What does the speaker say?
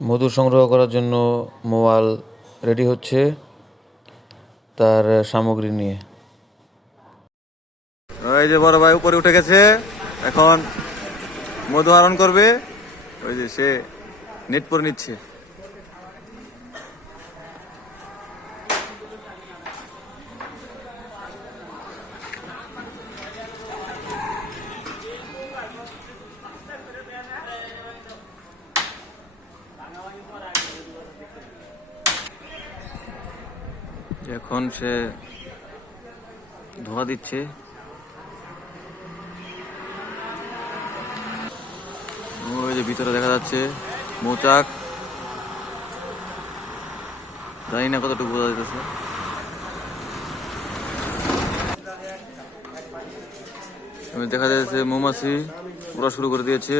মধু সংগ্রহ করার জন্য মোয়াল রেডি হচ্ছে তার সামগ্রী নিয়ে। ওই যে বড় ভাই উপরে উঠে গেছে, এখন মধু আহরণ করবে। ওই যে সে নেট পরে নিচ্ছে। এখন সে ধোঁয়া দিচ্ছে। ওই যে ভিতরে দেখা যাচ্ছে মৌচাক, জানি না কতটুকু বোঝা যাইতেছে। দেখা যাচ্ছে মৌমাছি ওরা শুরু করে দিয়েছে।